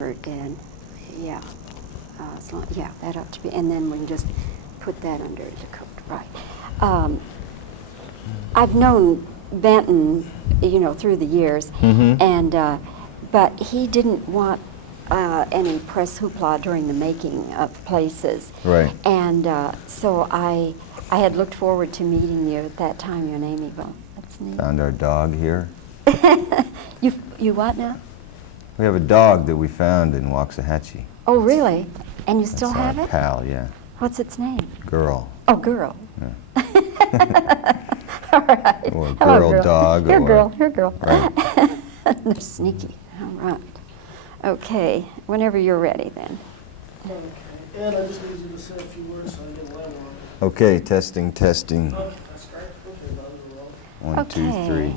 And yeah, yeah, that ought to be, and then we can just put that under the coat, right? I've known Benton, through the years, and but he didn't want any press hoopla during the making of Places, Right. And so I had looked forward to meeting you at that time. Your name, Eagle. That's neat. Found our dog here. You what now? We have a dog that we found in Waxahachie. Oh, really? And you still That's have our it? pal, yeah. What's its name? Girl. Oh, Girl. Yeah. All right. Or Hello, girl dog. Here, or, girl. Here, girl. Right. They're sneaky. All right. Okay. Whenever you're ready, then. Okay. And I just need you to say a few words so I get Alamo on. Okay, testing, testing. Oh, that's great. Okay, that was wrong. 1, 2, 3.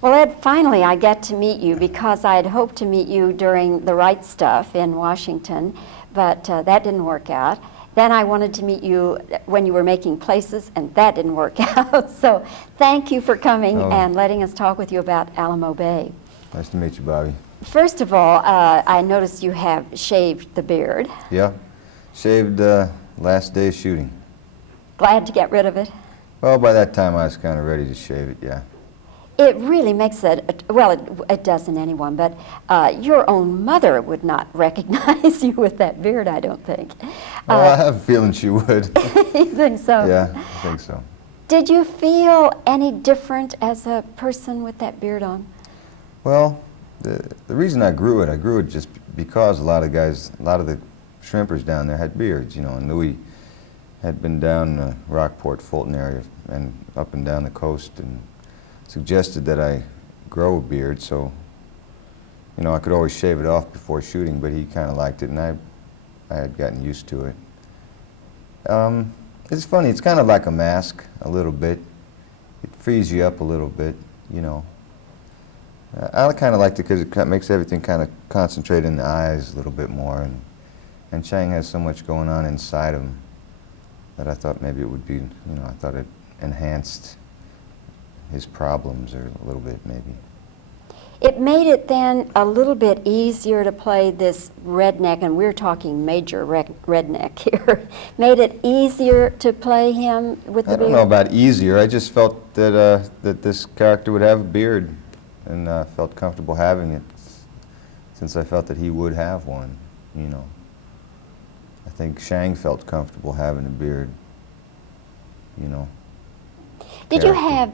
Well, Ed, finally I get to meet you because I had hoped to meet you during the Right Stuff in Washington, but that didn't work out. Then I wanted to meet you when you were making Places, and that didn't work out. So thank you for coming and letting us talk with you about Alamo Bay. Nice to meet you, Bobbie. First of all, I noticed you have shaved the beard. Yeah. Shaved last day of shooting. Glad to get rid of it? Well, by that time I was kind of ready to shave it, yeah. It really makes it, well, it doesn't anyone, but your own mother would not recognize you with that beard, I don't think. Well, I have a feeling she would. You think so? Yeah, I think so. Did you feel any different as a person with that beard on? Well, the reason I grew it just because a lot of the shrimpers down there had beards, and Louis had been down the Rockport, Fulton area and up and down the coast and suggested that I grow a beard, so I could always shave it off before shooting, but he kind of liked it, and I had gotten used to it. It's funny, it's kind of like a mask a little bit. It frees you up a little bit, I kind of liked it because it makes everything kind of concentrate in the eyes a little bit more, and Chang has so much going on inside him that I thought maybe it would be, I thought it enhanced his problems or a little bit maybe. It made it then a little bit easier to play this redneck, and we're talking major redneck here. Made it easier to play him with the beard? I don't know about easier. I just felt that that this character would have a beard, and felt comfortable having it, since I felt that he would have one. I think Shang felt comfortable having a beard. Did you have?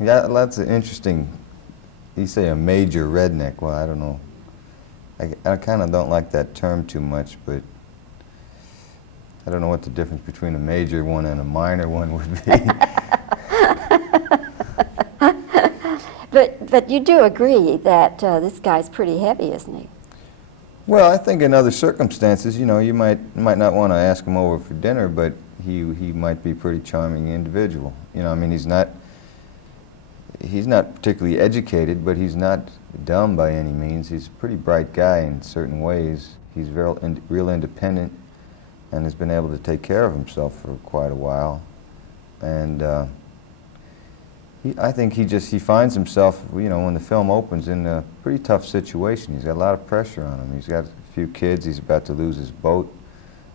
Yeah, that's an interesting. You say a major redneck. Well, I don't know. I kind of don't like that term too much, but I don't know what the difference between a major one and a minor one would be. But you do agree that this guy's pretty heavy, isn't he? Well, I think in other circumstances, you might not want to ask him over for dinner, but he might be a pretty charming individual. I mean, he's not particularly educated, but he's not dumb by any means. He's a pretty bright guy in certain ways. He's real independent and has been able to take care of himself for quite a while. And I think he finds himself, when the film opens, in a pretty tough situation. He's got a lot of pressure on him. He's got a few kids. He's about to lose his boat.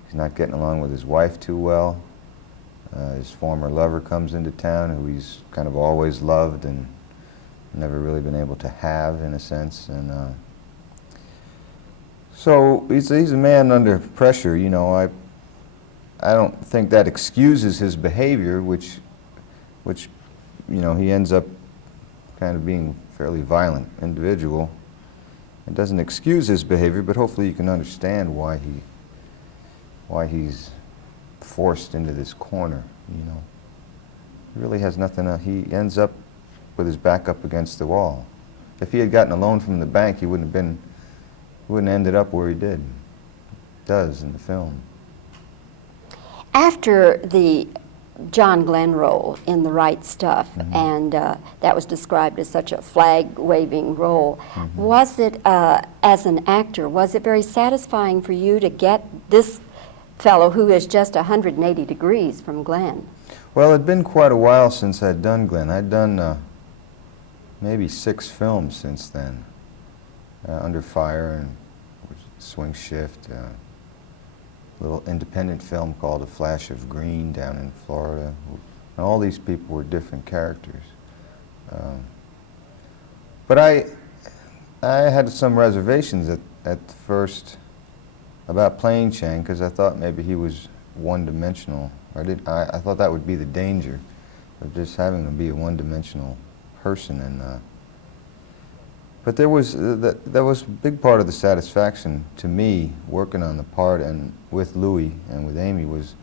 He's not getting along with his wife too well. His former lover comes into town, who he's kind of always loved and never really been able to have, in a sense. And so he's a man under pressure. I don't think that excuses his behavior, which he ends up kind of being a fairly violent individual. It doesn't excuse his behavior, but hopefully you can understand why he's forced into this corner. He really has nothing. He ends up with his back up against the wall. If he had gotten a loan from the bank, he wouldn't have ended up where he does in the film. After the John Glenn role in The Right Stuff, and that was described as such a flag-waving role, was it, as an actor, was it very satisfying for you to get this fellow who is just 180 degrees from Glenn? Well, it'd been quite a while since I'd done Glenn. I'd done maybe 6 films since then, Under Fire and Swing Shift, a little independent film called A Flash of Green down in Florida. And all these people were different characters. But I had some reservations at first about playing Chang, because I thought maybe he was one-dimensional. I thought that would be the danger of just having him be a one-dimensional person. And but there was a big part of the satisfaction to me working on the part and with Louis and with Amy was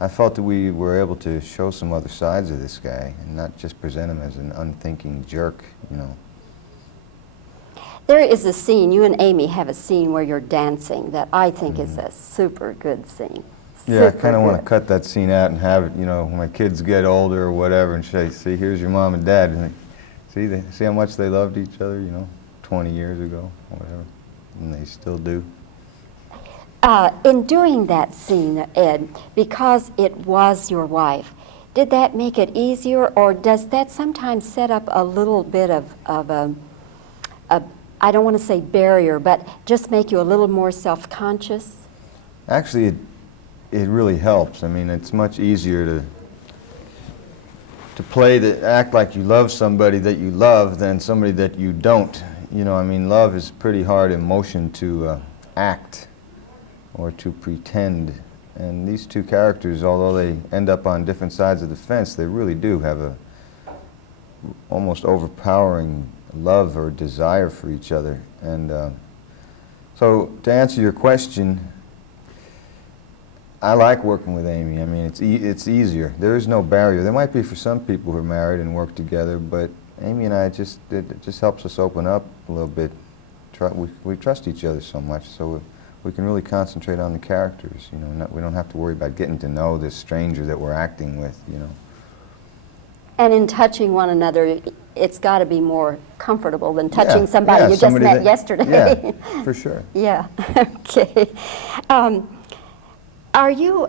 I felt that we were able to show some other sides of this guy and not just present him as an unthinking jerk, you know. There is a scene, you and Amy have a scene where you're dancing that I think is a super good scene. Yeah, I kind of want to cut that scene out and have it, you know, when my kids get older or whatever, and say, see, here's your mom and dad. And see how much they loved each other, you know, 20 years ago or whatever, and they still do. In doing that scene, Ed, because it was your wife, did that make it easier, or does that sometimes set up a little bit of a I don't want to say barrier, but just make you a little more self-conscious? Actually, it really helps. I mean, it's much easier to act like you love somebody that you love than somebody that you don't. You know, I mean, love is a pretty hard emotion to act or to pretend. And these two characters, although they end up on different sides of the fence, they really do have a almost overpowering love or desire for each other. And so to answer your question, I like working with Amy. I mean, it's easier. There is no barrier. There might be for some people who are married and work together, but Amy and I it just helps us open up a little bit. We trust each other so much, so we can really concentrate on the characters. You know, we don't have to worry about getting to know this stranger that we're acting with. You know. And in touching one another, it's got to be more comfortable than touching somebody you just met yesterday. Yeah, for sure. Yeah. Okay. Are you?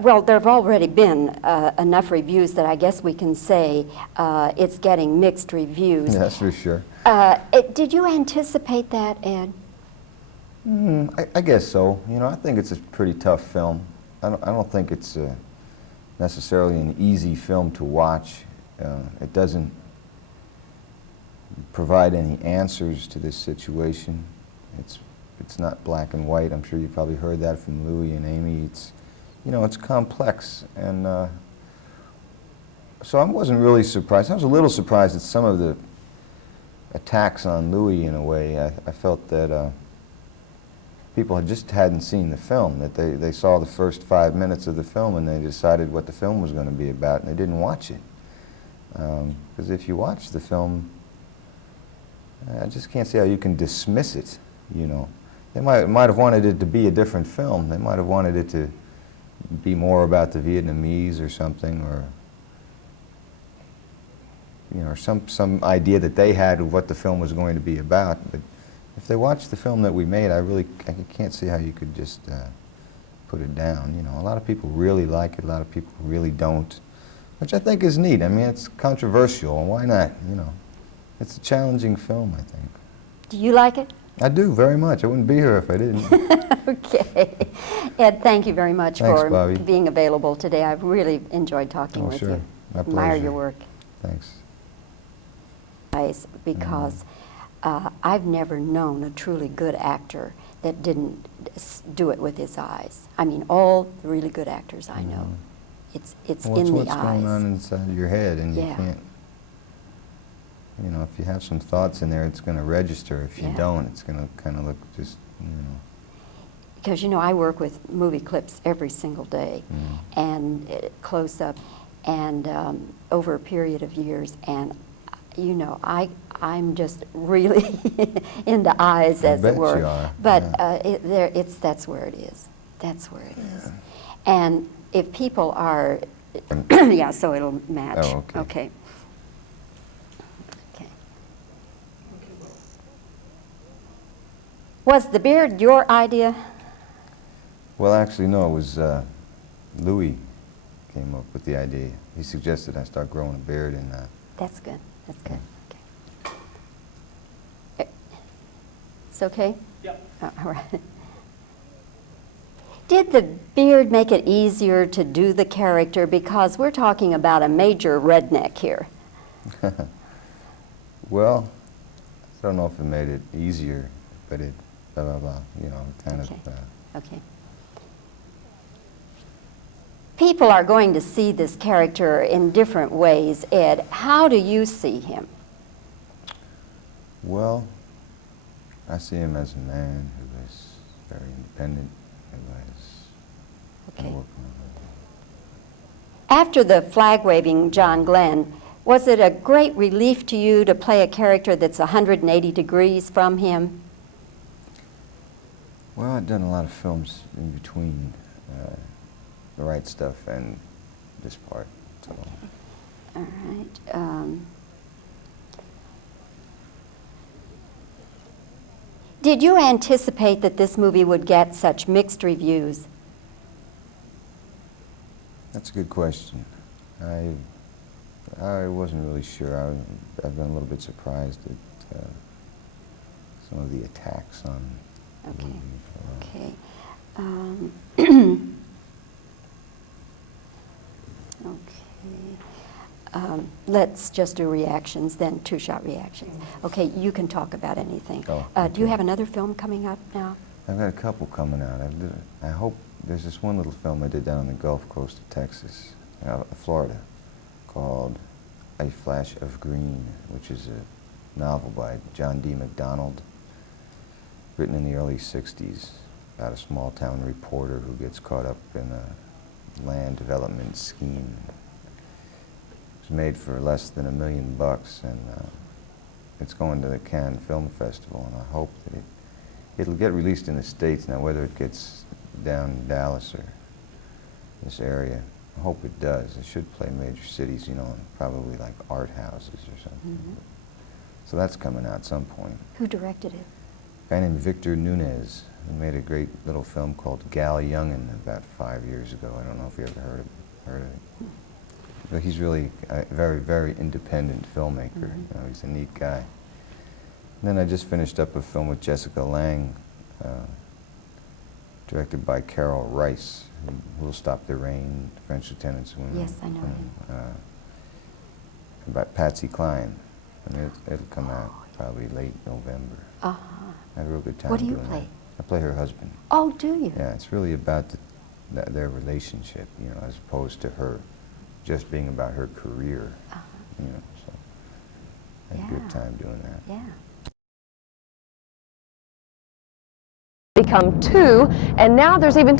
Well, there have already been enough reviews that I guess we can say it's getting mixed reviews. Yes, for sure. Did you anticipate that, Ed? I guess so. You know, I think it's a pretty tough film. I don't think it's necessarily an easy film to watch. It doesn't provide any answers to this situation. It's not black and white. I'm sure you probably heard that from Louis and Amy. It's complex, and so I wasn't really surprised. I was a little surprised at some of the attacks on Louis in a way. I felt that people hadn't seen the film, that they saw the first 5 minutes of the film and they decided what the film was going to be about, and they didn't watch it. Because if you watch the film, I just can't see how you can dismiss it, you know. They might have wanted it to be a different film. They might have wanted it to be more about the Vietnamese or something, or you know, or some idea that they had of what the film was going to be about. But if they watched the film that we made, I can't see how you could just put it down. You know, a lot of people really like it, a lot of people really don't, which I think is neat. I mean, it's controversial, and why not? You know, it's a challenging film, I think. Do you like it? I do, very much. I wouldn't be here if I didn't. Okay. Ed, thank you very much for Bobbie. being available today. I've really enjoyed talking with you. My Admire pleasure. your work. Thanks. Because I've never known a truly good actor that didn't do it with his eyes. I mean, all the really good actors I know, it's Well, in the what's eyes. going on inside your head, and Yeah. you can't. You know, if you have some thoughts in there, it's going to register. If you Yeah. don't, it's going to kind of look just, you know. Because, you know, I work with movie clips every single day, and close up, and over a period of years, and, you know, I'm just really into eyes, as it were. You are. But yeah. that's where it is. That's where it is. And if people are, yeah, so it'll match. Oh, okay. Okay. Was the beard your idea? Well, actually, no. It was Louis came up with the idea. He suggested I start growing a beard, and That's good. That's good. Okay. It's okay? Yep. All right. Did the beard make it easier to do the character? Because we're talking about a major redneck here. Well, I don't know if it made it easier, but it, blah, blah, blah, you know, kind Okay. of, Okay. People are going to see this character in different ways. Ed, how do you see him? well, I see him as a man who is very independent, who has been Okay. working on After the flag-waving John Glenn, was it a great relief to you to play a character that's 180 degrees from him? Well, I've done a lot of films in between The Right Stuff and this part. So. All right. Did you anticipate that this movie would get such mixed reviews? That's a good question. I wasn't really sure. I've been a little bit surprised at some of the attacks on the Okay. movie. Okay. Okay. Let's just do reactions, then two-shot reactions. Okay, you can talk about anything. Oh, Do you okay. have another film coming up now? I've got a couple coming out. I hope there's this one little film I did down on the Gulf Coast of Texas, Florida, called A Flash of Green, which is a novel by John D. MacDonald, written in the early 60s, about a small-town reporter who gets caught up in a land development scheme. It was made for less than $1 million, and it's going to the Cannes Film Festival, and I hope that it'll get released in the States. Now, whether it gets down in Dallas or this area, I hope it does. It should play major cities, you know, and probably like art houses or something. Mhm. So that's coming out at some point. Who directed it? A guy named Victor Nunez, who made a great little film called Gal Youngin' about 5 years ago. I don't know if you ever heard of it. But he's really a very, very independent filmmaker. Mhm. You know, he's a neat guy. And then I just finished up a film with Jessica Lange, directed by Carol Rice, who will Stop the Rain, French Lieutenant's Women. Yes, I know him. About Patsy Cline. And it'll come out probably late November. Uh-huh. I had a real good time What do you doing play? that. I play her husband. Oh, do you? Yeah, it's really about their relationship, you know, as opposed to her just being about her career, Uh-huh. you know, so I had a Yeah. good time doing that. Yeah. Become two, and now there's even